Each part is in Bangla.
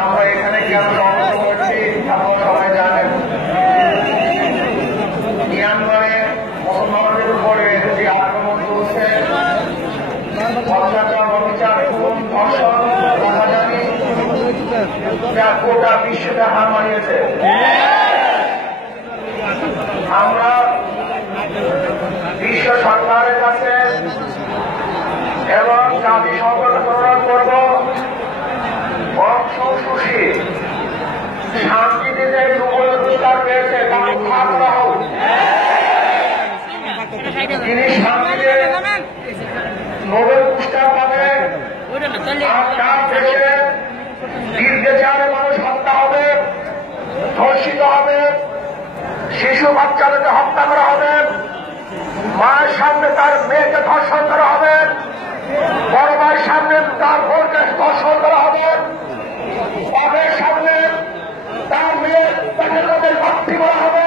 আমরা এখানে কেন সমস্ত করছি আপনারা সবাই জানেন। মিয়ানমারে মুসলমানদের উপরে যে আক্রমণ চলছে, অত্যাচার, অবিচার, খুন, ধর্ষণ, রাহাজানি, যা গোটা বিশ্বকে হার মানিয়েছে। আমরা বিশ্ব সরকারের কাছে এবং জাতিসংঘকে অনুরোধ করব, অং সান সু চি শান্তিতে যে নোবেল পুরস্কার পেয়েছে তার খাত রাহুল, তিনি শান্তিতে নোবেল পুরস্কার পাবেন। আর তার দেশে নির্বিচারে মানুষ হত্যা হবে, ধর্ষিত হবে, শিশু বাচ্চাদেরকে হত্যা করা হবে, মায়ের সামনে তার মেয়েকে ধর্ষণ করা হবে, বড় ভাইয়ের সামনে তার বোনকে ধর্ষণ করা হবে, বাপের সামনে তার মেয়ে তাকে ভর্তি করা হবে,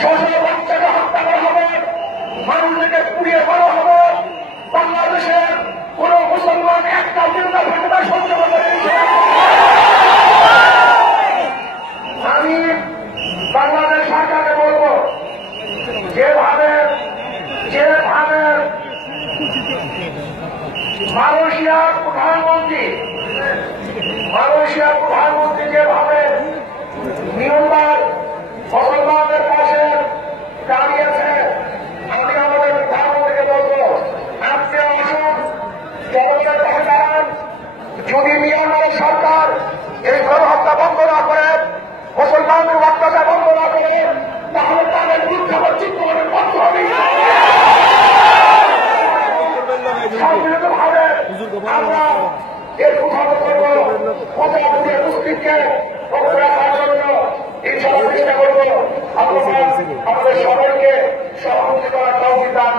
শ্বশুর বাচ্চাকে হত্যা করা হবে, মানুষকে পুড়িয়ে করা হবে। বাংলাদেশের কোন মুসলমান একটা চিন্তা ঘটনা সহ্য করবে। আমি বাংলাদেশ সরকারকে বলব, যেভাবে মালয়েশিয়ার প্রধানমন্ত্রী যেভাবে মিয়ানমার মুসলমানদের পাশে দাঁড়িয়েছে, আমি আমাদের প্রধানমন্ত্রীকে বলব, আপনি আসুন, জনগণের পাশে দাঁড়ান। যদি মিয়ানমারের সরকার এই গণহত্যা বন্ধ না করে, মুসলমানদের অত্যাচার বন্ধ না করে, তাহলে তাদের বিরুদ্ধে চিন্তা বন্ধ হবে। সম্মিলিতভাবে আমরা এর প্রধান করব, প্রজাতন্ত্র মুসলিমকে রক্ষা রাখার জন্য ইনশাআল্লাহ চেষ্টা করব। আমাদের সবাইকে সহযোগিতা করার তৌফিক দান